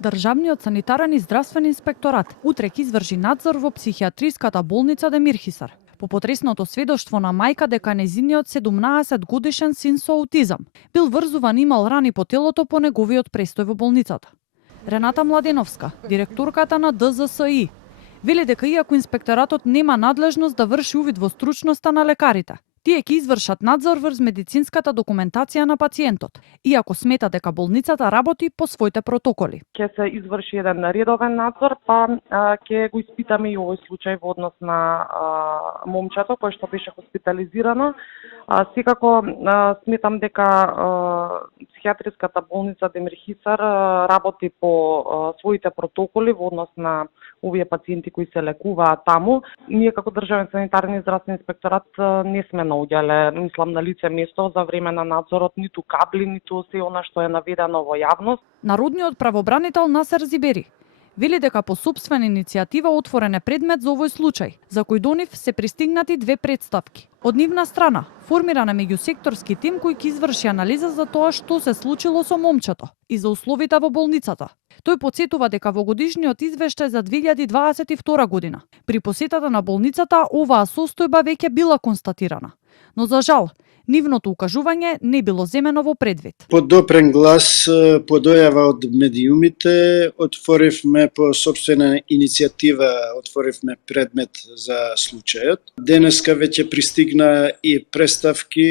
Државниот санитарен и здравствен инспекторат утре ќе изврши надзор во психијатриската болница Демир Хисар по потресното сведоштво на мајка дека нејзиниот 17 годишен син со аутизам бил врзуван и имал рани по телото по неговиот престој во болницата. Рената Младеновска, директорката на ДЗСИ, вели дека иако инспекторатот нема надлежност да врши увид во стручноста на лекарите, тие ќе извршат надзор врз медицинската документација на пациентот, иако смета дека болницата работи по своите протоколи. Ќе се изврши еден редовен надзор, па ќе го испитаме и овој случај во однос на момчето кој што беше хоспитализирано. Секако сметам дека психијатриската болница Демир Хисар работи по своите протоколи во однос на овие пациенти кои се лекуваат таму. Ние како државен санитарен и здравствен инспекторат не сме наоѓале, мислам, на лице место за време на надзорот, ниту кабли, ниту се она што е наведено во јавност. Народниот правобранител Насер Зибери вели дека по сопствена иницијатива отворен е предмет за овој случај, за кој до нив се пристигнати две претставки. Од нивна страна, формиран е меѓусекторски тим кој ќе изврши анализа за тоа што се случило со момчето и за условите во болницата. Тој потсетува дека во годишниот извештај за 2022 година, при посетата на болницата, оваа состојба веќе била констатирана. Но за жал, нивното укажување не било земено во предвид. По допрен глас, по дојава од медиумите, отворивме по собствена иницијатива, отворивме предмет за случајот. Денеска веќе пристигна и преставки.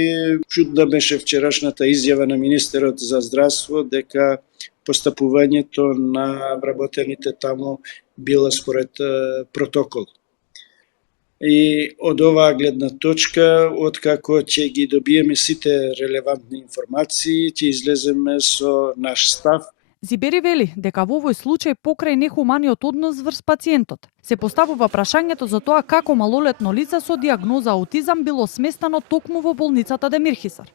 Чудна беше вчерашната изјава на министерот за здравство дека постапувањето на вработените таму било според протокол. И од оваа гледна точка, откако ќе ги добиеме сите релевантни информации, ќе излеземе со наш став. Зибери вели дека во овој случај покрај нехуманиот однос врз пациентот се поставува прашањето за тоа како малолетно лице со дијагноза аутизам било сместено токму во болницата Демир Хисар.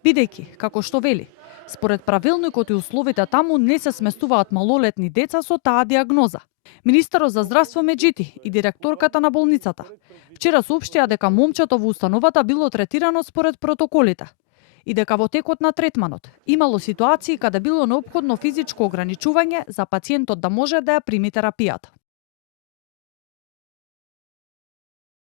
Бидејќи, како што вели, според правилникот и условите таму не се сместуваат малолетни деца со таа дијагноза. Министерот за здравство Меджити и директорката на болницата вчера соопштија дека момчето во установата било третирано според протоколите и дека во текот на третманот имало ситуации каде било неопходно физичко ограничување за пациентот да може да ја прими терапијата.